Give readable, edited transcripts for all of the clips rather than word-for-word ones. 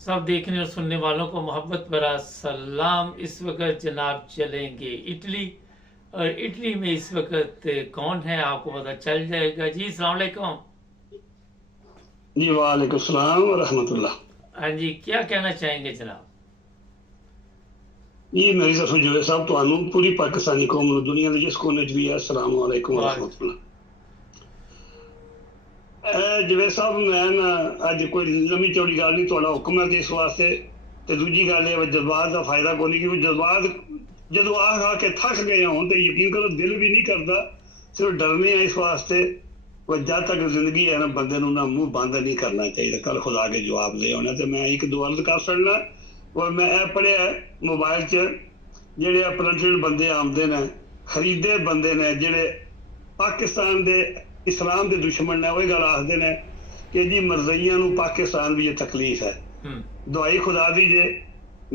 सब देखने और सुनने वालों को मोहब्बत भरा सलाम। इस वक्त जनाब चलेंगे इटली, और इटली में इस वक्त कौन है आपको पता चल जाएगा। जी अस्सलाम वालेकुम। जी वालेकुम सलाम व रहमतुल्लाह। हाँ जी, क्या कहना चाहेंगे जनाब। जी मेरी तरफ जो है साहब ਤੁਹਾਨੂੰ पूरी पाकिस्तानी कौम ਨੂੰ दुनिया के जिस कोने च भी है अस्सलाम वालेकुम व रहमतुल्लाह। ਜਿਵੇਂ ਸਾਹਿਬ ਮੈਂ ਨਾ ਅੱਜ ਕੋਈ ਲੰਮੀ ਚੌੜੀ ਗੱਲ ਨਹੀਂ, ਤੁਹਾਡਾ ਹੁਕਮ ਹੈ ਤੇ ਇਸ ਵਾਸਤੇ ਤੇ ਦੂਜੀ ਗੱਲ ਇਹ ਜਜ਼ਬਾਤ ਦਾ ਫਾਇਦਾ ਕੋਈ ਨਹੀਂ, ਕਿਉਂਕਿ ਜਜ਼ਬਾਤ ਜਦੋਂ ਆ ਕੇ ਥੱਕ ਗਏ ਹੋਣ ਤੇ ਯਕੀਨ ਕਰੋ ਦਿਲ ਵੀ ਨਹੀਂ ਕਰਦਾ, ਸਿਰਫ ਡਰਨੇ ਆ ਇਸ ਵਾਸਤੇ। जब तक जिंदगी है ना बंदे ना मुंह बंद नहीं करना चाहिए, कल खुदा के जवाब दे होना। तो मैं एक दो अर्ज कर सकना, और मैं पढ़िया मोबाइल च जेडे प्रिंटेड बंदे आमदे ने, खरीदे बंदे ने जेडे पाकिस्तान दे इस्लाम के दुश्मन ने, वही गल आखते ने कि जी मरज़इयां नूं पाकिस्तान भी ये तकलीफ है। दुआई खुदा दी जे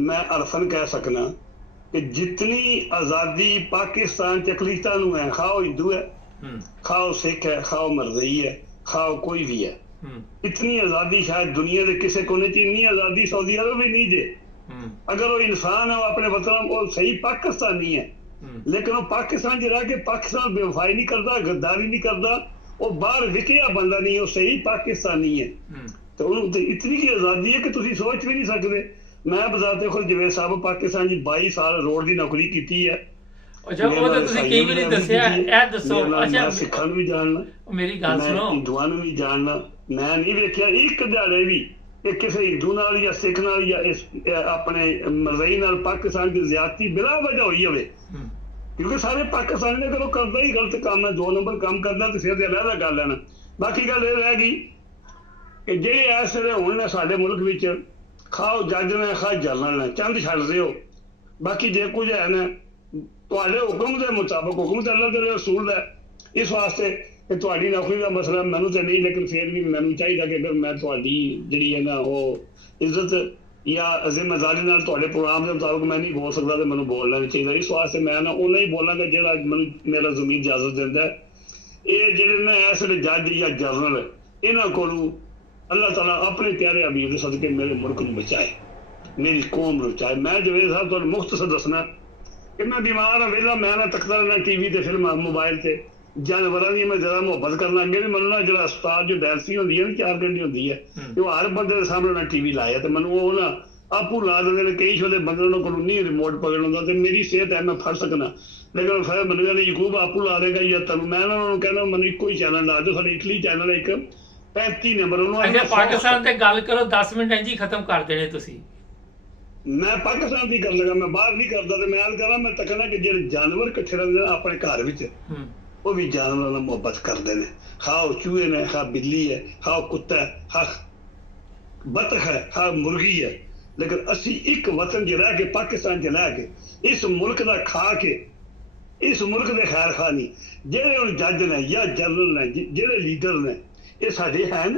मैं अरफन कह सकना कि जितनी आज़ादी पाकिस्तान च अकलीतां नूं है, खाओ हिंदू है, खाओ सिख है, खाओ मरज़ई है, खाओ कोई भी है, इतनी आज़ादी शायद दुनिया के किसी कोने च इन्नी आज़ादी सऊदी अरब भी नहीं जे। अगर वो इंसान है वो अपने वतन वो सही पाकिस्तानी है, लेकिन वो पाकिस्तान च रह के पाकिस्तान बेवफाई नहीं करता, गद्दारी नहीं करता, वो बाहर विकिया बंदा नहीं, वो सही पाकिस्तानी है। तो उन्होंने इतनी की आज़ादी है कि तुम सोच भी नहीं सकते। मैं बजाते खुद जवेद साहब पाकिस्तान 22 साल रोड की नौकरी की है। अच्छा वो तो ਤੁਸੀਂ ਕਈ ਵਾਰੀ ਦੱਸਿਆ ਇਹ ਦੱਸੋ। ਅੱਛਾ ਸਿੱਖਾਂ ਨੂੰ ਵੀ ਜਾਣਨਾ, ਮੇਰੀ ਗੱਲ ਸੁਣੋ, ਹਿੰਦੂਆਂ ਨੂੰ ਵੀ ਜਾਣਨਾ। ਮੈਂ ਨਹੀਂ ਵੇਖਿਆ ਇੱਕ ਦਿਹਾੜੇ ਵੀ ਕਿ ਕਿਸੇ ਹਿੰਦੂ ਨਾਲ ਜਾਂ ਸਿੱਖ ਨਾਲ ਜਾਂ ਇਸ ਆਪਣੇ ਮਰਜ਼ਈ ਨਾਲ ਪਾਕਿਸਤਾਨ ਦੀ ਜ਼ਿਆਦਤੀ ਬਿਨਾਂ ਵਜ੍ਹਾ ਹੋਈ ਹੋਵੇ, ਕਿਉਂਕਿ ਸਾਰੇ ਪਾਕਿਸਤਾਨ ਨੇ ਜਦੋਂ ਕਰਦਾ ਹੀ ਗਲਤ ਕੰਮ ਹੈ, 2 ਨੰਬਰ ਕੰਮ ਕਰਦਾ ਤੇ ਫਿਰ ਅਲੱਗ ਗੱਲ ਹੈ ਨਾ। ਬਾਕੀ ਗੱਲ ਇਹ ਰਹਿ ਗਈ ਕਿ ਜਿਹੜੇ ਇਸ ਵੇਲੇ ਹੁਣ ਨੇ ਸਾਡੇ ਮੁਲਕ ਵਿੱਚ ਖਾਓ ਜੱਜ ਨੇ ਖਾ ਜਲਣ ਨੇ ਚੰਦ ਛੱਡ ਦਿਓ, ਬਾਕੀ ਜੇ ਕੁਝ ਹੈ ਨਾ ਤੁਹਾਡੇ ਹੁਕਮ ਦੇ ਮੁਤਾਬਕ, ਹੁਕਮ ਤੇ ਅੱਲਾਹ ਦੇ ਰਸੂਲ ਦਾ। ਇਸ ਵਾਸਤੇ ਕਿ ਤੁਹਾਡੀ ਨੌਕਰੀ ਦਾ ਮਸਲਾ ਮੈਨੂੰ ਤੇ ਨਹੀਂ, ਲੇਕਿਨ ਫਿਰ ਵੀ ਮੈਨੂੰ ਚਾਹੀਦਾ ਕਿ ਅਗਰ ਮੈਂ ਤੁਹਾਡੀ ਜਿਹੜੀ ਹੈ ਨਾ ਉਹ ਇੱਜ਼ਤ ਜਾਂ ਜ਼ਿੰਮੇਦਾਰੀ ਨਾਲ ਤੁਹਾਡੇ ਪ੍ਰੋਗਰਾਮ ਦੇ ਮੁਤਾਬਕ ਮੈਂ ਨਹੀਂ ਬੋਲ ਸਕਦਾ, ਤੇ ਮੈਨੂੰ ਬੋਲਣਾ ਵੀ ਚਾਹੀਦਾ। ਇਸ ਵਾਸਤੇ ਮੈਂ ਨਾ ਉਹਨਾਂ ਹੀ ਬੋਲਾਂਗਾ ਜਿਹੜਾ ਮੈਨੂੰ ਮੇਰਾ ਜ਼ਮੀਰ ਇਜਾਜ਼ਤ ਦਿੰਦਾ। ਇਹ ਜਿਹੜੇ ਨਾ ਇਸ ਵੇਲੇ ਜੱਜ ਜਾਂ ਜਨਰਲ, ਇਹਨਾਂ ਕੋਲੋਂ ਅੱਲਾਹ ਤਾਲਾ ਆਪਣੇ ਪਿਆਰੇ ਹਬੀਬ ਦੇ ਸਦਕੇ ਮੇਰੇ ਮੁਲਕ ਨੂੰ ਬਚਾਏ, ਮੇਰੀ ਕੌਮ ਨੂੰ ਬਚਾਏ। ਮੈਂ ਜਵੇਦ ਸਾਹਿਬ ਤੁਹਾਨੂੰ ਮੁਖਤਸਰ ਦੱਸਣਾ कि मैं बीमार हाँ, वेला मैं ना तकता रहना टीवी ते फिल्म मोबाइल से जानवरों की मैं ज्यादा मुहब्बत करना। अगे भी मैं ना जो अस्पताल जो डायलिसिस होती है 4 घंटे होती है, वो हर बंदे के सामने ना टीवी लाया, तो मैं वो ना आपू ला देते हैं। कई छोटे बंदे को नहीं रिमोट पकड़ होंगे, तो मेरी सेहत है मैं फड़ सकना, लेकिन फिर मैंने कहना यूट्यूब आपू ला देगा या तुम, मैं कहना मैंने एक ही चैनल ला दो, साढ़े इटली चैनल एक 35 नंबर। पाकिस्तान ते गल करो 10 मिनट इंज ही खत्म कर देने तुसी। मैं पाकिस्तान की कर लगा, मैं बाहर नहीं करता। तो मैं करा मैं तकना कि जो जानवर कट्ठे रहते अपने घर विच, वो भी जानवरों ने मुहब्बत करते हैं। खाओ चूहे ने, खा बिल्ली है, खाओ कुत्ता है, खा बतख है, खा मुर्गी है, लेकिन असी एक वतन च रह के पाकिस्तान च रह के इस मुल्क का खा के इस मुल्क के खैर खा नहीं। जेडे हुण जज ने या जनरल ने, जेडे लीडर ने, ये साडे हैं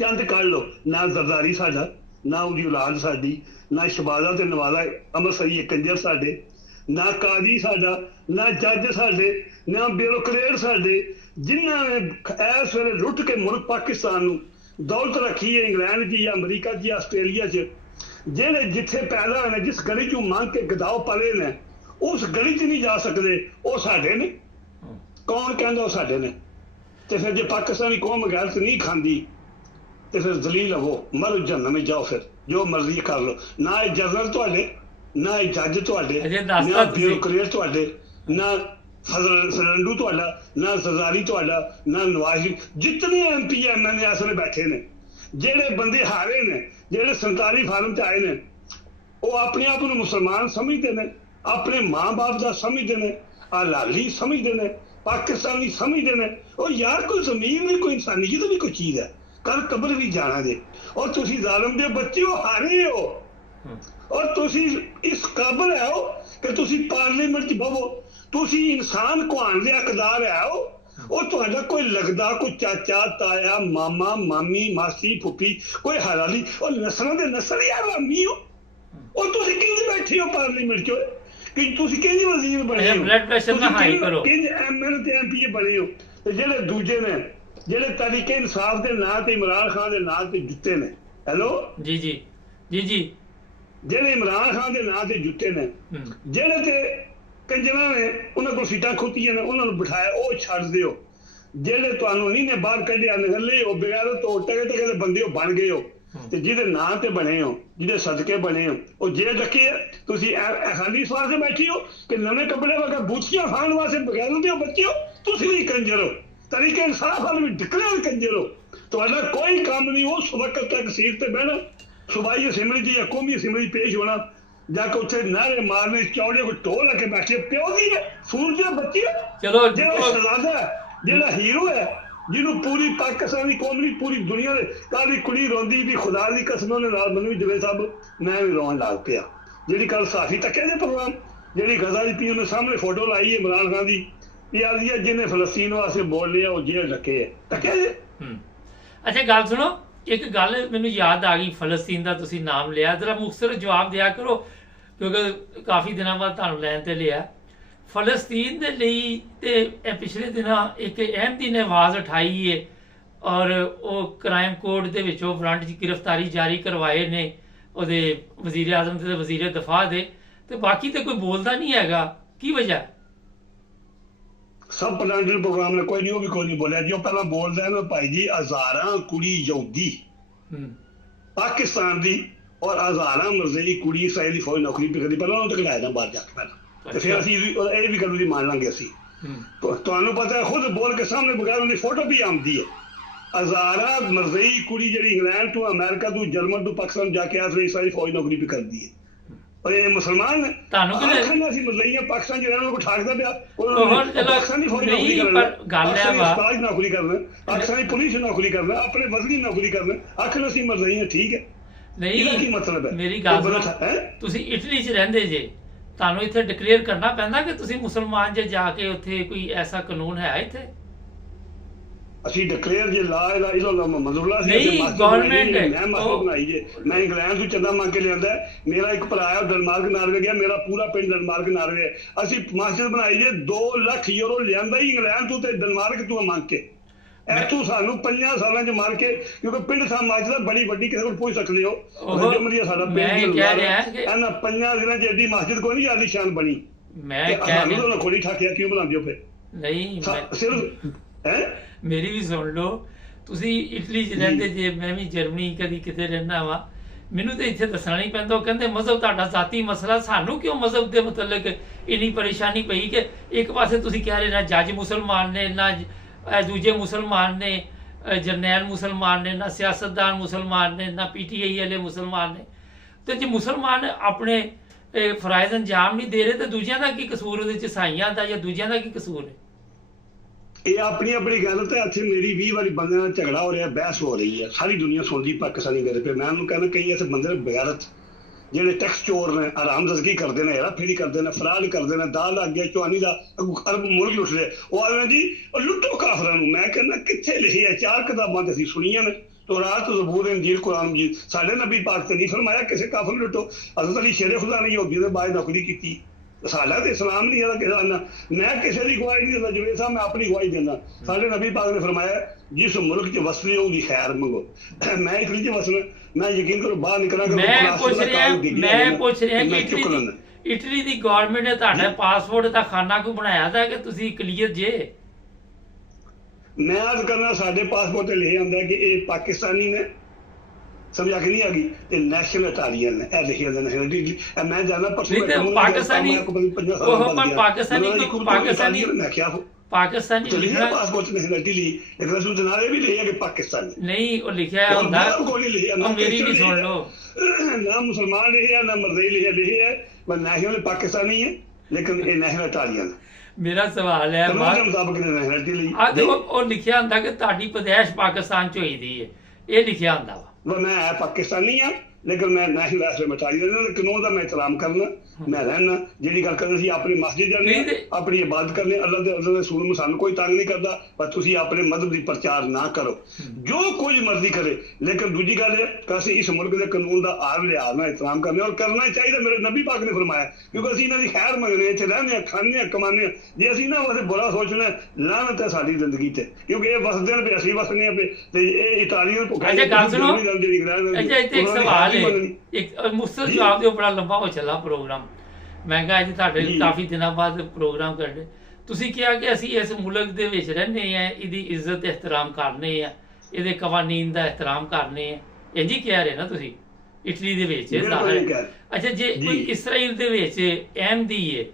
चंद कढ़ लो ना। जरदारी साडा ना, उहदी औलाद साडी ना, शबाजा ते नवाजा अमृतसरी कंजर साडे ना, कादी साडा ना, जज साडे ना, ब्यूरोक्रेट साडे, जिन्हां ने इस वेले लुट के मुल्क पाकिस्तान नूं दौलत रखी है इंग्लैंड च या अमरीका च या आस्ट्रेलिया च, जेडे जिथे पैदा होए जिस गली चों मंग के गदाओ पले ने उस गली च नहीं जा सकते, वो साडे ने। कौन कहंदा वो साडे ने? ते फिर जे पाकिस्तानी कौम गैरत नहीं खांदी ते फिर जलील हो मरो जहन्नम में जाओ, फिर जो मर्जी कर लो। ना जनरल तुहाडे, ना जज तुहाडे, ना ब्यूरोक्रेट तुहाडे, ना सरंडू तुहाडा, ना जरदारी तुहाडा, ना नवाज। जितने MP MLA इस वेले बैठे ने, जेडे बंदे हारे ने, जेडे 47 फार्म च आए ने, वो अपने आप को मुसलमान समझते ने, अपने माँ बाप का समझते ने, हलाली समझते ने, पाकिस्तानी समझते ने। और यार कोई जमीन नहीं, कोई इंसानियत भी कोई चीज है, कल कब्र भी जाना जे। और तुसी जालिम दे बच्चे हो, हारे हो, और तुसी इस काबिल हो कि तुसी पार्लीमेंट च बवो, तुसी इंसान कुआन दे हकदार हो। और तुहाडा कोई लगदा कोई चाचा ताया मामा मामी मासी फुफी कोई हलाली और नस्लों दे नस्ल यार अम्मी हो। और तुसी किंज बैठे हो पार्लीमेंट च कि तुसी किंज वजीर बने हो, ब्लड प्रेशर ना हाई करो, किंज MLA ते MP बने हो। ते जेडे दूजे ने ਜਿਹੜੇ ਤਰੀਕੇ ਇਨਸਾਫ ਦੇ ਨਾਂ ਤੇ ਇਮਰਾਨ ਖਾਨ ਦੇ ਨਾਂ ਤੇ ਜਿੱਤੇ ਨੇ। ਹੈਲੋ जी जी जी जी ਜਿਹੜੇ ਇਮਰਾਨ ਖਾਨ ਦੇ ਨਾਂ ਤੇ ਜੁੱਤੇ ਨੇ, ਜਿਹੜੇ ਤੇ ਕੰਜਰਾਂ ਨੇ ਉਹਨਾਂ ਕੋਲ ਸੀਟਾਂ ਖੋਤੀਆਂ ਨੇ, ਉਹਨਾਂ ਨੂੰ ਬਿਠਾਇਆ, ਉਹ ਛੱਡ ਦਿਓ। ਜਿਹੜੇ ਤੁਹਾਨੂੰ ਨਹੀਂ ਨੇ ਬਾਹਰ ਕੱਢਿਆ ਨਿਕਲੇ ਹੋ ਬਗੈਰ ਤੋਂ ਟਕੇ ਟਕੇ ਦੇ ਬੰਦੇ ਉਹ ਬਣ ਗਏ ਹੋ, ਤੇ ਜਿਹਦੇ ਨਾਂ ਤੇ ਬਣੇ ਹੋ, ਜਿਹਦੇ ਸਦਕੇ ਬਣੇ ਹੋ, ਉਹ ਜੇਲ੍ਹ ਰੱਖੀ ਹੈ। ਤੁਸੀਂ ਖਾਲੀ ਸਵਾਰ ਤੇ ਬੈਠੀ ਹੋ ਕਿ ਨਵੇਂ ਕੱਪੜੇ ਵਗਾ ਬੂਥੀਆਂ ਖਾਣ ਵਾਸਤੇ ਬਗੈਰ ਦੇ ਬੱਚੇ ਹੋ। ਤੁਸੀਂ ਵੀ ਕੰਜਰ ਹੋ, ਤਰੀਕੇ ਇਨਸਾਫ ਵਾਲੇ ਵੀ ਡਿਕਲੇਅਰ ਕੰਜਰ ਹੋ। ਤੁਹਾਡਾ ਕੋਈ ਕੰਮ ਨਹੀਂ ਉਸ ਵਕਤ ਤੱਕ ਸੀਟ ਤੇ ਬਹਿਣਾ, ਸੁਬਾਈ ਅਸੈਂਬਲੀ ਦੀ ਜਾਂ ਕੌਮੀ ਅਸੈਂਬਲੀ ਪੇਸ਼ ਹੋਣਾ, ਜਾ ਕੇ ਉੱਥੇ ਨਾਰੇ ਮਾਰਨੇ, ਚੌੜੇ ਕੋਈ ਢੋਲ ਲਾ ਕੇ ਬੈਠੇ ਪਿਓ ਦੀ ਸੂਰਜ ਦੇ ਬੱਚੇ। ਚਲੋ ਜਿਹੜਾ ਸ਼ਹਜ਼ਾਦਾ, ਜਿਹੜਾ ਹੀਰੋ ਹੈ, ਜਿਹਨੂੰ ਪੂਰੀ ਪਾਕਿਸਤਾਨੀ ਕੌਮ ਦੀ ਪੂਰੀ ਦੁਨੀਆ ਦੇ ਕੱਲ੍ਹ ਦੀ ਕੁੜੀ ਰੋਂਦੀ ਵੀ ਖੁਦਾ ਦੀ ਕਸਮ ਉਹਨੇ ਨਾਲ ਮੈਨੂੰ ਵੀ ਜਵੇ ਸਭ ਮੈਂ ਵੀ ਰੋਣ ਲੱਗ ਪਿਆ। ਜਿਹੜੀ ਕੱਲ ਸਾਫੀ ਤੱਕਿਆ ਜੇ ਪ੍ਰੋਗਰਾਮ, ਜਿਹੜੀ ਗਜ਼ਾ ਦੀ ਪੀ ਉਹਨੇ ਸਾਹਮਣੇ ਫੋਟੋ ਲਾਈ ਹੈ ਇਮਰਾਨ ਖਾਨ ਦੀ, ਇਹ ਆਦੀ ਹੈ ਜਿਹਨੇ ਫਲਸਤੀਨ ਵਾਸਤੇ ਬੋਲ ਲਿਆ ਉਹ ਜੇਲ੍ਹ ਰੱਖੇ ਹੈ। ਤੱਕਿਆ ਜੇ। ਅੱਛਾ ਗੱਲ ਸੁਣੋ, ਇੱਕ ਗੱਲ ਮੈਨੂੰ ਯਾਦ ਆ ਗਈ, ਫਲਸਤੀਨ ਦਾ ਤੁਸੀਂ ਨਾਮ ਲਿਆ, ਜ਼ਰਾ ਮੁਖਤਸਰ ਜਵਾਬ ਦਿਆ ਕਰੋ ਕਿਉਂਕਿ ਕਾਫੀ ਦਿਨਾਂ ਬਾਅਦ ਤੁਹਾਨੂੰ ਲੈਣ ਤੇ ਲਿਆ। ਫਲਸਤੀਨ ਦੇ ਲਈ ਤੇ ਇਹ ਪਿਛਲੇ ਦਿਨਾਂ ਇੱਕ ਅਹਿਮਦੀ ਨੇ ਆਵਾਜ਼ ਉਠਾਈ ਹੈ ਔਰ ਉਹ ਕ੍ਰਾਈਮ ਕੋਡ ਦੇ ਵਿੱਚੋਂ ਵਾਰੰਟ ਦੀ ਗ੍ਰਿਫਤਾਰੀ ਜਾਰੀ ਕਰਵਾਏ ਨੇ ਉਹਦੇ ਵਜ਼ੀਰ ਆਜ਼ਮ ਤੇ ਵਜ਼ੀਰ ਦਫਾ ਦੇ, ਤੇ ਬਾਕੀ ਤੇ ਕੋਈ ਬੋਲਦਾ ਨਹੀਂ ਹੈਗਾ, ਕੀ ਵਜ੍ਹਾ? ਸਭ ਪਲਾਂਟਰ ਪ੍ਰੋਗਰਾਮ ਨੇ ਕੋਈ ਨਹੀਂ ਬੋਲਿਆ। ਜੋ ਪਹਿਲਾਂ ਬੋਲਦਾ ਹੈ ਨਾ ਭਾਈ ਜੀ, ਹਜ਼ਾਰਾਂ ਕੁੜੀ ਯਹੂਦੀ ਪਾਕਿਸਤਾਨ ਦੀ ਔਰ ਹਜ਼ਾਰਾਂ ਮਰਜ਼ਈ ਕੁੜੀ ਇਸਰਾਈਲੀ ਫੌਜ ਨੌਕਰੀ ਪੇ ਕਰਦੀ, ਪਹਿਲਾਂ ਉਹਨੂੰ ਟਕਰਾਇਆ ਨਾ ਬਾਹਰ ਜਾ ਕੇ ਪਹਿਲਾਂ, ਤੇ ਫਿਰ ਅਸੀਂ ਇਹ ਵੀ ਗੱਲ ਦੀ ਮੰਨ ਲਾਂਗੇ ਅਸੀਂ। ਤੁਹਾਨੂੰ ਪਤਾ ਹੈ ਖੁਦ ਬੋਲ ਕੇ ਸਾਹਮਣੇ ਬਗੈਰ ਉਹਦੀ ਫੋਟੋ ਵੀ ਆਉਂਦੀ ਹੈ। ਹਜ਼ਾਰਾਂ ਮਰਜ਼ਈ ਕੁੜੀ ਜਿਹੜੀ ਇੰਗਲੈਂਡ ਤੋਂ ਅਮਰੀਕਾ ਤੋਂ ਜਰਮਨ ਤੋਂ ਪਾਕਿਸਤਾਨ ਜਾ ਕੇ ਇਸਰਾਈਲੀ ਫੌਜ ਨੌਕਰੀ ਵੀ ਕਰਦੀ ਹੈ, ਔਰ ਇਹ ਮੁਸਲਮਾਨ ਨੇ। ਤੁਹਾਨੂੰ ਕਿਹਨੇ ਅਸੀਂ ਮਰਜ਼ਈਆਂ ਪਾਕਿਸਤਾਨ ਜਿਹੜਾ ਉਹਨਾਂ ਨੂੰ ਠਾਕਦਾ ਪਿਆ, ਪਾਕਿਸਤਾਨੀ ਫੌਜ ਨੌਕਰੀ ਕਰਨਾ, ਗੱਲ ਹੈ ਵਾ ਨੌਕਰੀ ਕਰਨਾ, ਪਾਕਿਸਤਾਨੀ ਪੁਲਿਸ ਨੌਕਰੀ ਕਰਨਾ, ਆਪਣੇ ਵਜ਼ਨੀ ਨੌਕਰੀ ਕਰਨਾ, ਆਖਰ ਅਸੀਂ ਮਰਜ਼ਈਆਂ, ਠੀਕ ਹੈ। ਨਹੀਂ ਕੀ ਮਤਲਬ ਹੈ? ਮੇਰੀ ਗੱਲ ਸੁਣੋ, ਤੁਸੀਂ ਇਟਲੀ 'ਚ ਰਹਿੰਦੇ ਜੇ, ਤੁਹਾਨੂੰ ਇੱਥੇ ਡਿਕਲੇਅਰ ਕਰਨਾ ਪੈਂਦਾ ਕਿ ਤੁਸੀਂ ਮੁਸਲਮਾਨ ਜੇ ਜਾ ਕੇ ਉੱਥੇ ਕੋਈ ਐਸਾ ਕਾਨੂੰਨ ਹੈ ਇੱਥੇ? ਅਸੀਂ ਡਿਕਲੇਅਰ ਜੇ ਲਾ ਇਲਾਹਾ ਮਜ਼ੁਲਾ ਸੀ ਨਹੀਂ ਗਵਰਨਮੈਂਟ ਮੈਂ ਮਸਲਾ ਬਣਾਈ ਜੇ, ਮੈਂ ਇੰਗਲੈਂਡ ਤੋਂ ਚੰਦਾ ਮੰਗ ਕੇ ਲਿਆਂਦਾ। ਮੇਰਾ ਇੱਕ ਭਰਾ ਹੈ ਡਨਮਾਰਕ ਨਾਰਵੇ ਗਿਆ, ਮੇਰਾ ਪੂਰਾ ਪਿੰਡ ਡਨਮਾਰਕ ਨਾਰਵੇ ਹੈ। ਅਸੀਂ ਮਸਜਿਦ ਬਣਾਈ ਜੇ 2 ਲੱਖ ਯੂਰੋ ਲਿਆਂਦਾ ਹੀ ਇੰਗਲੈਂਡ ਤੋਂ ਤੇ ਡਨਮਾਰਕ ਤੋਂ ਮੰਗ ਕੇ, ਇੱਥੋਂ ਸਾਨੂੰ 5 ਸਾਲਾਂ 'ਚ ਮਾਰ ਕੇ, ਕਿਉਂਕਿ ਪਿੰਡ ਥਾਂ ਮਸਜਿਦ ਬੜੀ ਵੱਡੀ, ਕਿਸੇ ਕੋਲ ਪੁੱਛ ਸਕਦੇ ਹੋ। ਸਾਡਾ ਪਿੰਡ ਇਹਨਾਂ 5 ਦਿਨਾਂ 'ਚ ਐਡੀ ਮਸਜਿਦ ਕੋਈ ਨਹੀਂ ਆਲੀਸ਼ਾਨ ਬਣੀ। ਮੈਂ ਕਹਿ ਰਿਹਾ ਖੋਲੀ ਠਾਕਿਆ ਕਿਉਂ ਬਣਾਉਂਦੇ ਹੋ ਫਿਰ? ਨਹੀਂ ਸਿਰਫ ਮੇਰੀ ਵੀ ਸੁਣ ਲਓ, ਤੁਸੀਂ ਇਟਲੀ 'ਚ ਰਹਿੰਦੇ ਜੇ, ਮੈਂ ਵੀ ਜਰਮਨੀ ਕਦੀ ਕਿਤੇ ਰਹਿਣਾ ਵਾ, ਮੈਨੂੰ ਤਾਂ ਇੱਥੇ ਦੱਸਣਾ ਨਹੀਂ ਪੈਂਦਾ। ਉਹ ਕਹਿੰਦੇ ਮਜ਼ਹਬ ਤੁਹਾਡਾ ਜ਼ਾਤੀ ਮਸਲਾ, ਸਾਨੂੰ ਕਿਉਂ ਮਜ਼ਹਬ ਦੇ ਮੁਤਲਕ ਇੰਨੀ ਪਰੇਸ਼ਾਨੀ ਪਈ ਕਿ ਇੱਕ ਪਾਸੇ ਤੁਸੀਂ ਕਹਿ ਰਹੇ ਨਾ ਜੱਜ ਮੁਸਲਮਾਨ ਨੇ, ਨਾ ਦੂਜੇ ਮੁਸਲਮਾਨ ਨੇ, ਜਰਨੈਲ ਮੁਸਲਮਾਨ ਨੇ, ਨਾ ਸਿਆਸਤਦਾਨ ਮੁਸਲਮਾਨ ਨੇ, ਨਾ PTI ਵਾਲੇ ਮੁਸਲਮਾਨ ਨੇ। ਤੇ ਜੇ ਮੁਸਲਮਾਨ ਆਪਣੇ ਫਰਾਇਜ਼ ਅੰਜਾਮ ਨਹੀਂ ਦੇ ਰਹੇ ਤਾਂ ਦੂਜਿਆਂ ਦਾ ਕੀ ਕਸੂਰ ਉਹਦੇ 'ਚ? ਈਸਾਈਆਂ ਦਾ ਜਾਂ ਦੂਜਿਆਂ ਦਾ ਕੀ ਕਸੂਰ ਹੈ? ਇਹ ਆਪਣੀ ਗੱਲ ਤੇ ਇੱਥੇ ਮੇਰੀ 20 ਵਾਰੀ ਬੰਦੇ ਨਾਲ ਝਗੜਾ ਹੋ ਰਿਹਾ, ਬਹਿਸ ਹੋ ਰਹੀ ਹੈ, ਸਾਰੀ ਦੁਨੀਆ ਸੁਣਦੀ ਪਾਕਿਸਤਾਨੀ ਮੇਰੇ ਪੇ। ਮੈਂ ਉਹਨੂੰ ਕਹਿੰਦਾ ਕਈ ਐਸੇ ਬੰਦੇ ਨੇ ਬਗੈਰਤ, ਜਿਹੜੇ ਟੈਕਸ ਚੋਰ ਨੇ, ਆਰਾਮਜ਼ਦਗੀ ਕਰਦੇ ਨੇ, ਹੇਰਾਫੇਰੀ ਕਰਦੇ ਨੇ, ਫਰਾਡ ਕਰਦੇ ਨੇ, ਦਾਲ ਲੱਗ ਗਿਆ ਚੁਆਨੀ ਦਾ ਅਰਬ ਮੁਲਕ ਲੁੱਟ ਰਹੇ, ਉਹ ਆਦੇ ਜੀ ਉਹ ਲੁੱਟੋ ਕਾਫਰਾਂ ਨੂੰ। ਮੈਂ ਕਹਿੰਦਾ ਕਿੱਥੇ ਲਿਖੀ ਹੈ? 4 ਕਿਤਾਬਾਂ ਤੇ ਅਸੀਂ ਸੁਣੀਆਂ ਨੇ, ਤੌਰਾਤ, ਜ਼ਬੂਰ, ਇੰਜੀਲ, ਕੁਰਾਨ ਮਜੀਦ। ਸਾਡੇ ਨਬੀ ਪਾਕ ਤੇ ਨਹੀਂ ਫਰਮਾਇਆ ਕਿਸੇ ਕਾਫਰ ਨੂੰ ਲੁੱਟੋ। ਹਜ਼ਰਤ ਅਲੀ ਸ਼ੇਰੇ ਖੁਦਾ ਨੇ ਯਹੂਦੀ ਦੇ ਬਾਅਦ ਨੌਕਰੀ ਕੀਤੀ। ਸਾਡਾ ਤੇ ਇਸਲਾਮ ਨਹੀਂ ਇਹਦਾ ਕਿਸੇ ਦਾ। ਮੈਂ ਕਿਸੇ ਦੀ ਗਵਾਹੀ ਨਹੀਂ ਦਿੰਦਾ, ਜਿਵੇਂ ਸਾਹਿਬ ਮੈਂ ਆਪਣੀ ਗਵਾਹੀ ਦਿੰਦਾ। ਸਾਡੇ ਨਬੀ ਪਾਕ ਨੇ ਫਰਮਾਇਆ ਜਿਸ ਮੁਲਕ 'ਚ ਵਸਦੇ ਹੋ ਉਹਦੀ ਖੈਰ ਮੰਗੋ। ਮੈਂ ਇਟਲੀ 'ਚ ਵਸਣਾ, ਮੈਂ ਯਕੀਨ ਕਰੋ ਬਾਹਰ ਨਿਕਲਾਂਗਾ। ਮੈਂ ਪੁੱਛ ਰਿਹਾ ਕਿ ਇਟਲੀ ਦੀ ਗਵਰਨਮੈਂਟ ਨੇ ਤੁਹਾਡਾ ਪਾਸਪੋਰਟ ਦਾ ਖਾਨਾ ਕਿਉਂ ਬਣਾਇਆ ਤਾਂ ਕਿ ਤੁਸੀਂ ਕਲੀਅਰ ਜੇ? ਮੈਂ ਅੱਜ ਕਰਨਾ ਸਾਡੇ ਪਾਸਪੋਰਟ ਤੇ ਲਿਖਿਆ ਹੁੰਦਾ ਕਿ ਇਹ ਪਾਕਿਸਤਾਨੀ ਨੇ, ਸਮਝ ਆ ਕੇ ਨਹੀਂ ਆ ਗਈ, ਤੇ ਨੈਸ਼ਨਲ ਇਟਾਲੀਅਨ ਨੇ, ਇਹ ਲਿਖਿਆ ਹੁੰਦਾ ਨੈਸ਼ਨਲਿਟੀ। ਮੈਂ ਜਾਣਾ ਪਾਕਿਸਤਾਨੀ ਮੈਂ ਕਿਹਾ ਪਾਕਿਸਤਾਨੀ ਲਿਖਿਆ ਪਾਸਪੋਰਟ ਨੈਸ਼ਨਲਿਟੀ ਲਈ, ਲੇਕਿਨ ਉਸ ਦੇ ਨਾਲੇ ਵੀ ਲਿਖਿਆ ਕਿ ਪਾਕਿਸਤਾਨੀ ਨਹੀਂ, ਉਹ ਲਿਖਿਆ ਹੁੰਦਾ। ਮੇਰੀ ਵੀ ਸੁਣ ਲਓ, ਨਾ ਮੁਸਲਮਾਨ ਲਿਖਿਆ ਨਾ ਮਰਜ਼ੀ ਲਿਖਿਆ, ਬਸ ਨੈਸ਼ਨਲ ਪਾਕਿਸਤਾਨੀ ਹੈ, ਲੇਕਿਨ ਇਹ ਨੈਸ਼ਨਲ ਇਟਾਲੀਅਨ। ਮੇਰਾ ਸਵਾਲ ਹੈ ਦੇਖੋ, ਉਹ ਲਿਖਿਆ ਹੁੰਦਾ ਕਿ ਤੁਹਾਡੀ ਪੈਦਾਇਸ਼ ਪਾਕਿਸਤਾਨ 'ਚ ਹੋਈ ਦੀ ਹੈ, ਇਹ ਲਿਖਿਆ ਹੁੰਦਾ ਵਾ। ਮੈਂ ਪਾਕਿਸਤਾਨੀ ਹਾਂ, ਲੇਕਿਨ ਮੈਂ ਨੈਸ਼ਨਲ ਐਸਲੇ ਕਾਨੂੰਨ ਦਾ ਮੈਂ ਇਤਰਾਮ ਕਰਨਾ, ਮੈਂ ਰਹਿਣਾ। ਜਿਹੜੀ ਗੱਲ ਕਰਦੇ ਸੀ ਆਪਣੀ ਮਸਜਿਦ ਜਾਂਦੇ, ਆਪਣੀ ਇਬਾਦਤ ਕਰਨੀ, ਅੱਲਾਹ ਦੇ ਰਸੂਲ ਨੂੰ ਸਾਨੂੰ ਕੋਈ ਤੰਗ ਨਹੀਂ ਕਰਦਾ, ਪਰ ਤੁਸੀਂ ਆਪਣੇ ਮਜ਼ਹਬ ਦੀ ਪ੍ਰਚਾਰ ਨਾ ਕਰੋ, ਜੋ ਕੁਝ ਮਰਜ਼ੀ ਕਰੇ। ਲੇਕਿਨ ਦੂਜੀ ਗੱਲ ਹੈ ਕਿ ਅਸੀਂ ਇਸ ਮੁਲਕ ਦੇ ਕਾਨੂੰਨ ਦਾ ਆਰ ਲਿਹਾਜ਼ ਨਾਲ ਇਤਰਾਮ ਕਰਨੇ, ਔਰ ਕਰਨਾ ਚਾਹੀਦਾ। ਮੇਰੇ ਨਬੀ ਪਾਕ ਨੇ ਫਰਮਾਇਆ, ਕਿਉਂਕਿ ਅਸੀਂ ਇਹਨਾਂ ਦੀ ਖੈਰ ਮੰਗਦੇ, ਇੱਥੇ ਰਹਿੰਦੇ ਹਾਂ, ਖਾਂਦੇ ਹਾਂ, ਕਮਾਉਂਦੇ ਹਾਂ। ਜੇ ਅਸੀਂ ਇਹਨਾਂ ਵਾਸਤੇ ਬੁਰਾ ਸੋਚਣਾ, ਲਾਹਨਤ ਹੈ ਸਾਡੀ ਜ਼ਿੰਦਗੀ ਤੇ, ਕਿਉਂਕਿ ਇਹ ਵਸਦੇ ਨੇ, ਅਸੀਂ ਵਸਦੇ ਹਾਂ, ਤੇ ਇਹ ਇਟਾਲੀਅਨ ਭੁੱਖਾ। ਇੱਥੇ ਇੱਕ ਸਵਾਲ ਗੱਲ ਹੈ ਇੱਕ ਮੁਸਤਲ ਜਵਾਬ ਦੇ ਬੜਾ ਲੰਬਾ ਹੋ ਚੱਲਾ ਪ੍ਰੋਗਰਾਮ। ਮੈਂ ਕਿਹਾ ਅੱਜ ਤੁਹਾਡੇ ਕਾਫੀ ਦਿਨਾਂ ਬਾਅਦ ਪ੍ਰੋਗਰਾਮ ਕਰਦੇ, ਤੁਸੀਂ ਕਿਹਾ ਕਿ ਅਸੀਂ ਇਸ ਮੁਲਕ ਦੇ ਵਿੱਚ ਰਹਿੰਦੇ ਆ, ਇਹਦੀ ਇੱਜ਼ਤ ਇਹਤਰਾਮ ਕਰਨੇ ਆ, ਇਹਦੇ ਕਵਾਨੀਨ ਦਾ ਇਹਤਰਾਮ ਕਰਨੇ ਆ, ਇੰਝ ਹੀ ਕਹਿ ਰਹੇ ਨਾ ਤੁਸੀਂ? ਇਟਲੀ ਦੇ ਵਿੱਚ ਅੱਛਾ, ਜੇ ਕੋਈ ਇਸਰਾਈਲ ਦੇ ਵਿੱਚ ਅਹਿਮਦੀ ਹੈ,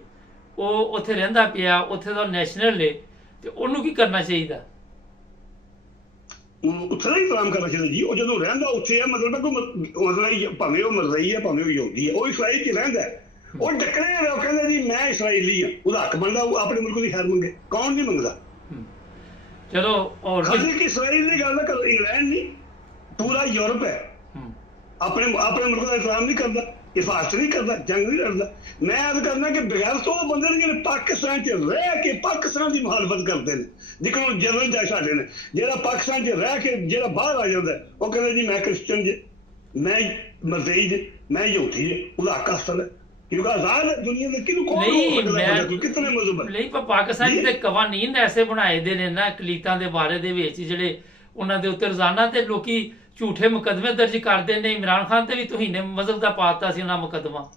ਉਹ ਉੱਥੇ ਰਹਿੰਦਾ ਪਿਆ, ਉੱਥੇ ਦਾ ਨੈਸ਼ਨਲ ਹੈ, ਤੇ ਉਹਨੂੰ ਕੀ ਕਰਨਾ ਚਾਹੀਦਾ? ਉੱਥੇ ਦਾ ਹੀ ਇਸਲਾਮ ਕਰਨਾ ਚਾਹੀਦਾ ਜੀ। ਉਹ ਜਦੋਂ ਰਹਿੰਦਾ ਉੱਥੇ ਆ, ਮਤਲਬ ਭਾਵੇਂ ਉਹ ਮਰਜ਼ਈ ਹੈ, ਭਾਵੇਂ ਉਹ ਯਹੂਦੀ ਹੈ, ਉਹ ਇਸਰਾਈਲ 'ਚ ਰਹਿੰਦਾ। ਉਹ ਡੱਕਣੇ ਉਹ ਕਹਿੰਦਾ ਜੀ ਮੈਂ ਇਸਰਾਈਲੀ ਆ, ਉਹਦਾ ਹੱਕ ਬਣਦਾ ਉਹ ਆਪਣੇ ਮੁਲਕ ਦੀ ਖੈਰ ਮੰਗੇ। ਕੌਣ ਨਹੀਂ ਮੰਗਦਾ? ਚਲੋ ਖਾਲੀ ਕਿ ਇਸਰਾਈਲ ਦੀ ਗੱਲ ਕਰ, ਇੰਗਲੈਂਡ ਨਹੀਂ, ਪੂਰਾ ਯੂਰਪ ਹੈ ਆਪਣੇ ਮੁਲਕ ਦਾ ਇਸਲਾਮ ਨਹੀਂ ਕਰਦਾ, ਹਿਫਾਜ਼ਤ ਨਹੀਂ ਕਰਦਾ, ਜੰਗ ਨਹੀਂ ਲੜਦਾ। ਮੈਂ ਅੱਜ ਕਰਨਾ ਕਿ ਬਗੈਰ ਤੋਂ ਉਹ ਬੰਦੇ ਨੇ ਜਿਹੜੇ ਪਾਕਿਸਤਾਨ 'ਚ ਰਹਿ ਕੇ ਪਾਕਿਸਤਾਨ ਦੀ ਮੁਖਾਲਫਤ ਕਰਦੇ ਨੇ, ਜਿਕਣ ਜਨਰਲ ਜੈ ਸਾਡੇ ਨੇ, ਜਿਹੜਾ ਪਾਕਿਸਤਾਨ 'ਚ ਰਹਿ ਕੇ ਜਿਹੜਾ ਬਾਹਰ ਆ ਜਾਂਦਾ ਉਹ ਕਹਿੰਦਾ ਜੀ ਮੈਂ ਕ੍ਰਿਸਚਨ ਜੇ, ਮੈਂ ਮਜ਼ਹਬੀ ਜੇ, ਮੈਂ ਯਹੂਦੀ ਜੇ, ਉਹਦਾ ਹੱਕ ਅਸਲ ਹੈ ਕਿਉਂਕਿ ਆਜ਼ਾਦ ਹੈ ਦੁਨੀਆ ਦੇ। ਕਿਹਨੂੰ ਕੌਣ ਕਿਤਨੇ ਮਜ਼ਹਬ ਹੈ? ਨਹੀਂ, ਪਰ ਪਾਕਿਸਤਾਨ ਦੇ ਕਵਾਨੀਨ ਐਸੇ ਬਣਾਏ ਦੇ ਨੇ ਨਾ ਅਕਲੀਤਾਂ ਦੇ ਬਾਰੇ ਦੇ ਵਿੱਚ, ਜਿਹੜੇ ਉਹਨਾਂ ਦੇ ਉੱਤੇ ਰੋਜ਼ਾਨਾ ਤੇ ਲੋਕੀ ਝੂਠੇ ਮੁਕੱਦਮੇ ਦਰਜ ਕਰਦੇ ਨੇ। ਇਮਰਾਨ ਖਾਨ ਤੇ ਵੀ ਤੁਹੀਨੇ ਮਜ਼ਹਬ ਦਾ ਪਾਤਾ ਸੀ ਉਹਨਾਂ ਮੁਕੱਦਮਾ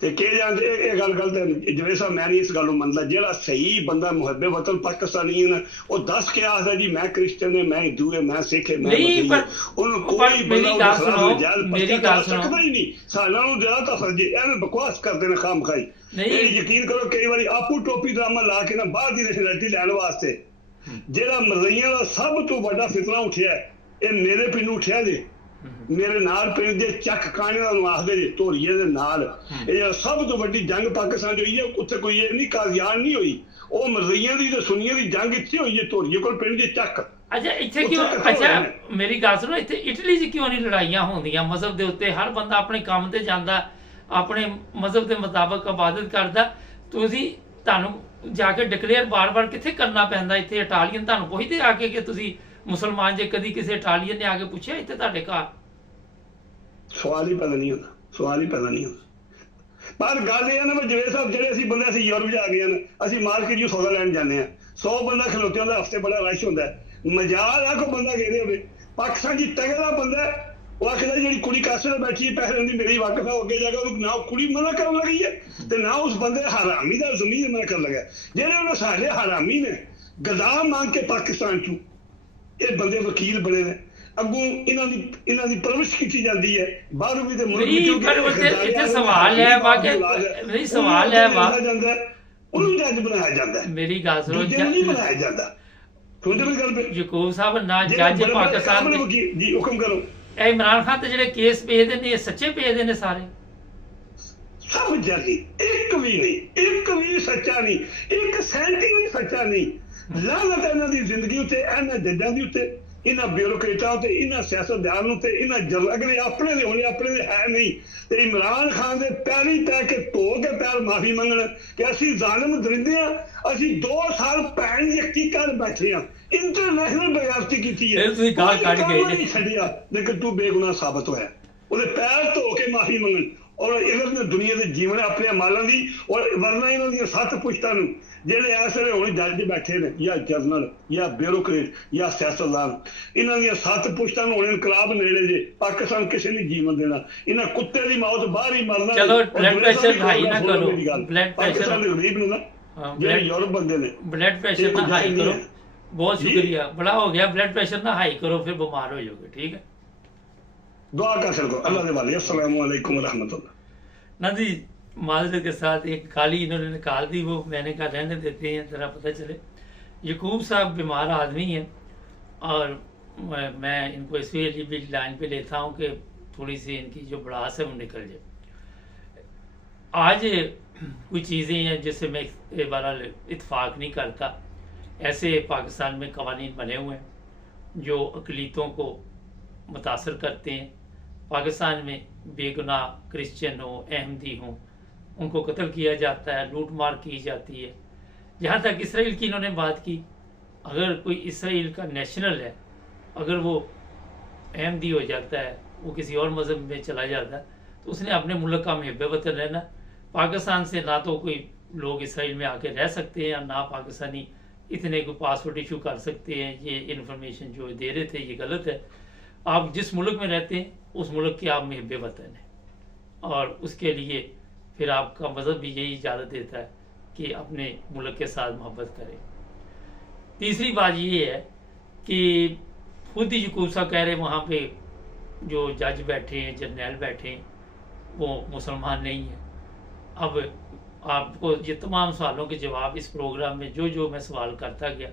ਤੇ ਕਿ ਜਾਂਦੇ ਇਹ ਗੱਲ ਗਲਤ ਹੈ। ਜਿਵੇਂ ਸਾਹਿਬ ਮੈਂ ਨਹੀਂ ਇਸ ਗੱਲ ਨੂੰ ਮੰਨਦਾ। ਜਿਹੜਾ ਸਹੀ ਬੰਦਾ ਮੁਹੱਬੇ ਵਤਨ ਪਾਕਿਸਤਾਨੀ ਹੈ ਨਾ, ਉਹ ਦੱਸ ਕੇ ਆਖਦਾ ਜੀ ਮੈਂ ਕ੍ਰਿਸਚਨ ਹੈ, ਮੈਂ ਹਿੰਦੂ ਹੈ, ਮੈਂ ਸਿੱਖ ਹੈ, ਮੈਂ ਉਹਨੂੰ ਕੋਈ ਮੇਰੀ ਗੱਲ ਸੁਣੋ ਸਕਦਾ ਹੀ ਨਹੀਂ। ਸਾਡਾ ਨੂੰ ਜ਼ਿਆਦਾ ਤਾਂ ਫਰਜ਼ ਐਵੇਂ ਬਕਵਾਸ ਕਰਦੇ ਨੇ ਖਾਮ ਖਾਈ। ਇਹ ਯਕੀਨ ਕਰੋ ਕਈ ਵਾਰੀ ਆਪੂ ਟੋਪੀ ਡਰਾਮਾ ਲਾ ਕੇ ਨਾ ਬਾਹਰ ਦੀ ਨੈਸ਼ਨੈਲਿਟੀ ਲੈਣ ਵਾਸਤੇ ਜਿਹੜਾ ਮਰਜ਼ਈਆਂ ਦਾ ਸਭ ਤੋਂ ਵੱਡਾ ਫਿਤਨਾ ਉੱਠਿਆ, ਇਹ ਮੇਰੇ ਪਿੰਡ ਉੱਠਿਆ ਜੀ। ਮੇਰੇ ਨਾਲ ਪਿੰਡ ਦੇ ਚੱਕ ਕਾਣੀਆਂ ਨੂੰ ਆਖਦੇ ਜੀ, ਧੋਰੀਏ ਦੇ ਨਾਲ। ਇਹ ਜਿਹੜਾ ਸਭ ਤੋਂ ਵੱਡੀ ਜੰਗ ਪਾਕਿਸਤਾਨ 'ਚ ਹੋਈ ਹੈ, ਉੱਥੇ ਕੋਈ ਇਹ ਨਹੀਂ ਕਾਜ਼ੀਆਨ ਨਹੀਂ ਹੋਈ, ਉਹ ਮਰਜ਼ਈਆਂ ਦੀ ਤੇ ਸੁਨੀਆਂ ਦੀ ਜੰਗ ਇੱਥੇ ਹੋਈ ਹੈ, ਧੋਰੀਏ ਕੋਲ ਪਿੰਡ ਦੇ ਚੱਕ। ਅੱਛਾ, ਇੱਥੇ ਕਿਉਂ? ਅੱਛਾ ਮੇਰੀ ਗੱਲ ਸੁਣੋ, ਇੱਥੇ ਇਟਲੀ 'ਚ ਕਿਉਂ ਨਹੀਂ ਲੜਾਈਆਂ ਹੁੰਦੀਆਂ ਮਜ਼ਹਬ ਦੇ ਉੱਤੇ? ਹਰ ਬੰਦਾ ਆਪਣੇ ਕੰਮ ਤੇ ਜਾਂਦਾ, ਆਪਣੇ ਮਜ਼ਹਬ ਦੇ ਮੁਤਾਬਕ ਇਬਾਦਤ ਕਰਦਾ। ਤੁਹਾਨੂੰ ਜਾ ਕੇ ਡਿਕਲੇਅਰ ਬਾਰ-ਬਾਰ ਕਿੱਥੇ ਕਰਨਾ ਪੈਂਦਾ? ਇੱਥੇ ਇਟਾਲੀਅਨ ਤੁਹਾਨੂੰ ਪੁੱਛਦੇ ਆ ਕੇ ਕਿ ਤੁਸੀਂ ਮੁਸਲਮਾਨ ਜੇ? ਕਦੀ ਕਿਸੇ ਇਟਾਲੀਅਨ ਨੇ ਆ ਕੇ ਪੁੱਛਿਆ ਇੱਥੇ ਤੁਹਾਡੇ ਘਰ? ਸਵਾਲ ਹੀ ਪੈਦਾ ਨਹੀਂ ਹੁੰਦਾ, ਸਵਾਲ ਹੀ ਪੈਦਾ ਨਹੀਂ ਹੁੰਦਾ। ਪਰ ਗੱਲ ਇਹ ਹੈ ਨਾ, ਜਿਵੇਂ ਸਾਹਿਬ ਜਿਹੜੇ ਅਸੀਂ ਬੰਦੇ ਅਸੀਂ ਯੂਰਪ ਜਾ ਗਏ ਹਨ, ਅਸੀਂ ਮਾਰਕੀਟ 'ਚ ਸੌਦਾ ਲੈਣ ਜਾਂਦੇ ਹਾਂ, 100 ਬੰਦਾ ਖਲੋਤੇ ਹੁੰਦਾ, ਹਫ਼ਤੇ ਬੜਾ ਰਸ਼ ਹੁੰਦਾ। ਮਜ਼ਾਲ ਆ ਕੋਈ ਬੰਦਾ ਕਹਿੰਦੇ ਹੋਵੇ ਪਾਕਿਸਤਾਨ 'ਚ ਤਗੜਾ ਬੰਦਾ, ਉਹ ਆਖਦਾ ਜਿਹੜੀ ਕੁੜੀ ਕਾਸੇ ਨਾਲ ਬੈਠੀ ਪੈਸੇ ਲੈਂਦੀ ਮੇਰੀ ਵਾਕਫ ਹੈ, ਅੱਗੇ ਜਾ ਕੇ ਉਹਨੂੰ ਨਾ ਕੁੜੀ ਮਨਾ ਕਰਨ ਲੱਗੀ ਹੈ ਤੇ ਨਾ ਉਸ ਬੰਦੇ ਹਰਾਮੀ ਦਾ ਜ਼ਮੀਨ ਮਨਾ ਕਰਨ ਲੱਗਾ। ਜਿਹੜੇ ਉਹਨਾਂ ਸਾਡੇ ਹਰਾਮੀ ਨੇ ਗਦਾ ਮੰਗ ਕੇ ਪਾਕਿਸਤਾਨ 'ਚੋਂ ਇਹ ਬੰਦੇ ਵਕੀਲ ਬਣੇ ਨੇ, ਅੱਗੋਂ ਇਹਨਾਂ ਦੀ ਪਰਵਰਿਸ਼ ਕੀਤੀ ਜਾਂਦੀ ਹੈ ਬਾਹਰੋਂ ਵੀ ਤੇ ਮੁਲਕ ਇੱਥੇ ਸਵਾਲ ਹੈ ਨਹੀਂ, ਸਵਾਲ ਹੈ ਉਹਨੂੰ ਜੱਜ ਬਣਾਇਆ ਜਾਂਦਾ। ਮੇਰੀ ਗੱਲ ਸੁਣੋ, ਨਹੀਂ ਬਣਾਇਆ ਜਾਂਦਾ। ਯਕੂਬ ਸਾਹਿਬ ਨਾ ਜੱਜ ਪਾਕਿਸਤਾਨ ਜੀ ਹੁਕਮ ਕਰੋ। ਇਹ ਇਮਰਾਨ ਖਾਨ ਤੇ ਜਿਹੜੇ ਕੇਸ ਭੇਜਦੇ ਨੇ, ਇਹ ਸੱਚੇ ਭੇਜਦੇ ਨੇ ਸਾਰੇ? ਸਭ ਜਾਲੀ, ਇੱਕ ਵੀ ਨਹੀਂ, ਇੱਕ ਵੀ ਸੱਚਾ ਨਹੀਂ, ਇੱਕ ਸੈਂਟੀ ਵੀ ਸੱਚਾ ਨਹੀਂ। ਲਾਨਤ ਇਹਨਾਂ ਦੀ ਜ਼ਿੰਦਗੀ ਉੱਤੇ, ਇਹਨਾਂ ਜੱਜਾਂ ਦੀ ਉੱਤੇ, ਇਹਨਾਂ ਬਿਊਰੋਕਰੇਟਾਂ ਉੱਤੇ, ਇਹਨਾਂ ਸਿਆਸਤਦਾਨਾਂ ਉੱਤੇ, ਇਹਨਾਂ ਅਗਲੇ ਆਪਣੇ ਦੇ ਹੋਣੇ, ਆਪਣੇ ਦੇ ਹੈ ਨਹੀਂ। ਤੇ ਇਮਰਾਨ ਖਾਨ ਦੇ ਪੈਰੀ ਪੈ ਕੇ ਧੋ ਕੇ ਪੈਰ ਮਾਫੀ ਮੰਗਣ ਕਿ ਅਸੀਂ ਜ਼ਾਲਿਮ ਦਰਿੰਦੇ ਹਾਂ, ਅਸੀਂ 2 ਸਾਲ ਭੈਣ ਦੀ ਅੱਕੀ ਕਰ ਬੈਠੇ ਹਾਂ, ਇੰਟਰਨੈਸ਼ਨਲ ਬੇਇੱਜ਼ਤੀ ਕੀਤੀ ਹੈ, ਤੁਸੀਂ ਗਾਲ ਕੱਢ ਕੇ ਛੱਡਿਆ, ਲੇਕਿਨ ਤੂੰ ਬੇਗੁਨਾਹ ਸਾਬਤ ਹੋਇਆ। ਉਹਦੇ ਪੈਰ ਧੋ ਕੇ ਮਾਫੀ ਮੰਗਣ। ਔਰ ਇਹਨਾਂ ਨੇ ਦੁਨੀਆ ਦੇ ਜੀਵਨ ਆਪਣੇ ਮਾਲਾਂ ਦੀ, ਔਰ ਵਰਨਾ ਇਹਨਾਂ ਦੀਆਂ 7 ਪੁਸ਼ਤਾਂ ਨੂੰ ਜਿਹੜੇ ਇਸ ਵੇਲੇ ਹੁਣ ਜੱਜ ਬੈਠੇ ਨੇ, ਜਾਂ ਜਨਰਲ ਜਾਂ ਬਿਊਰੋਕਰੇਟ ਜਾਂ ਸਿਆਸਤਦਾਨ, ਇਹਨਾਂ ਦੀਆਂ 7 ਪੁਸ਼ਤਾਂ ਨੂੰ ਹੁਣ ਇਨਕਲਾਬ ਨੇੜੇ ਜੇ। ਪਾਕਿਸਤਾਨ ਕਿਸੇ ਨੇ ਜੀਵਨ ਦੇਣਾ, ਇਹਨਾਂ ਕੁੱਤੇ ਦੀ ਮੌਤ ਬਾਹਰ ਹੀ ਮਰਨਾ। ਚਲੋ ਬਲੱਡ ਪ੍ਰੈਸ਼ਰ ਹਾਈ ਨਾ ਕਰੋ, ਬਲੱਡ ਪ੍ਰੈਸ਼ਰ ਦੇ ਗਰੀਬ ਨੇ ਨਾ, ਜਿਹੜੇ ਯੂਰਪ ਬੰਦੇ ਨੇ, ਬਲੱਡ ਪ੍ਰੈਸ਼ਰ ਨਾ ਹਾਈ ਕਰੋ। ਬਹੁਤ ਸ਼ੁਕਰੀਆ, ਬੜਾ ਹੋ ਗਿਆ। ਬਲੱਡ ਪ੍ਰੈਸ਼ਰ ਨਾ ਹਾਈ करो, फिर बीमार हो जाओगे। ठीक है, दुआ कर सको अल्लाह के वाले। अस्सलाम वालेकुम व रहमतुल्लाह। ना जी, माजरत के साथ एक गाली इन्होंने निकाल दी, वो मैंने कहा रहने देते हैं, ज़रा पता चले। यकूब साहब बीमार आदमी हैं और मैं इनको इसलिए भी लाइन पे लेता हूँ कि थोड़ी सी इनकी जो भड़ास है वो निकल जाए। आज कुछ चीज़ें हैं जिससे मैं बहरहाल इत्फाक नहीं करता। ऐसे पाकिस्तान में कवानीन बने हुए हैं जो अक़लीतों को मुतासर करते हैं। पाकिस्तान में बेगुनाह क्रिश्चियन हो, अहमदी हों, उनको कत्ल किया जाता है, लूट मार की जाती है। जहाँ तक इसराइल की इन्होंने बात की, अगर कोई इसराइल का नेशनल है, अगर वो अहमदी हो जाता है, वो किसी और मज़हब में चला जाता है, तो उसने अपने मुल्क का महब वतन रहना। पाकिस्तान से ना तो कोई लोग इसराइल में आके रह सकते हैं, ना पाकिस्तानी इतने को पासपोर्ट इशू कर सकते हैं। ये इन्फॉर्मेशन जो दे रहे थे ये गलत है। آپ جس ملک میں رہتے ہیں اس ملک کے آپ محب وطن ہیں، اور اس کے لیے پھر آپ کا مذہب بھی یہی اجازت دیتا ہے کہ اپنے ملک کے ساتھ محبت کریں۔ تیسری بات یہ ہے کہ خود ہی یعقوب صاحب کہہ رہے وہاں پہ جو جج بیٹھے ہیں، جرنیل بیٹھے ہیں، وہ مسلمان نہیں ہیں۔ اب آپ کو یہ تمام سوالوں کے جواب اس پروگرام میں جو میں سوال کرتا گیا،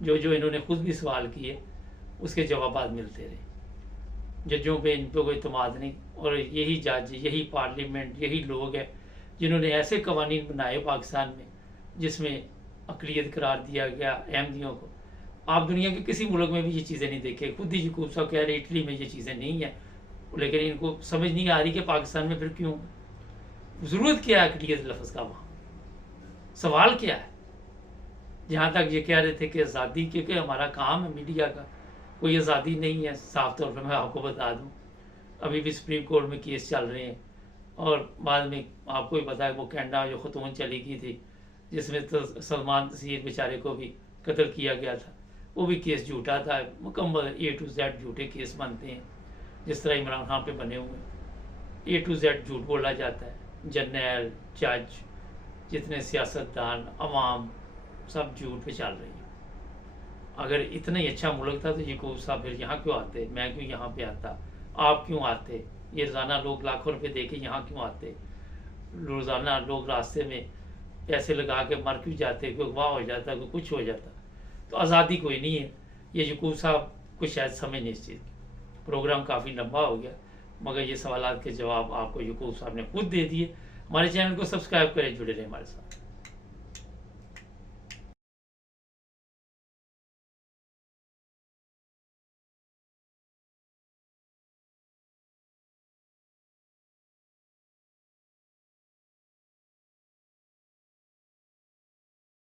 جو انہوں نے خود بھی سوال کیے، اس کے جوابات ملتے رہے۔ ججوں پہ ان پہ کوئی اعتماد نہیں، اور یہی جج، یہی پارلیمنٹ، یہی لوگ ہیں جنہوں نے ایسے قوانین بنائے پاکستان میں جس میں اقلیت قرار دیا گیا احمدیوں کو۔ آپ دنیا کے کسی ملک میں بھی یہ چیزیں نہیں دیکھے۔ خود ہی یعقوب صاحب کہہ رہے اٹلی میں یہ چیزیں نہیں ہیں، لیکن ان کو سمجھ نہیں آ رہی کہ پاکستان میں پھر کیوں، ضرورت کیا ہے اقلیت لفظ کا، وہاں سوال کیا ہے؟ جہاں تک یہ کہہ رہے تھے کہ آزادی، کیونکہ ہمارا کام ہے میڈیا کا، کوئی آزادی نہیں ہے۔ صاف طور پر میں آپ کو بتا دوں، ابھی بھی سپریم کورٹ میں کیس چل رہے ہیں، اور بعد میں آپ کو بھی پتا ہے وہ کینیڈا جو خاتون چلی گئی تھی جس میں سلمان تصیر بیچارے کو بھی قتل کیا گیا تھا، وہ بھی کیس جھوٹا تھا۔ مکمل A to Z جھوٹے کیس بنتے ہیں، جس طرح عمران خان پہ بنے ہوئے ہیں۔ A to Z جھوٹ بولا جاتا ہے، جرنیل، جج، جتنے سیاستدان، عوام، سب جھوٹ پہ چل رہی ہیں۔ اگر اتنا ہی اچھا ملک تھا تو یعقوب صاحب پھر یہاں کیوں آتے؟ میں کیوں یہاں پہ آتا؟ آپ کیوں آتے؟ یہ روزانہ لوگ لاکھوں روپے دے کے یہاں کیوں آتے؟ روزانہ لوگ راستے میں پیسے لگا کے مر کیوں جاتے؟ کوئی اغوا ہو جاتا، کوئی کچھ ہو جاتا۔ تو آزادی کوئی نہیں ہے۔ یہ یعقوب صاحب کو شاید سمجھ نہیں اس چیز کی۔ پروگرام کافی لمبا ہو گیا، مگر یہ سوالات کے جواب آپ کو یعقوب صاحب نے خود دے دیے۔ ہمارے چینل کو سبسکرائب کریں، جڑے رہیں ہمارے ساتھ۔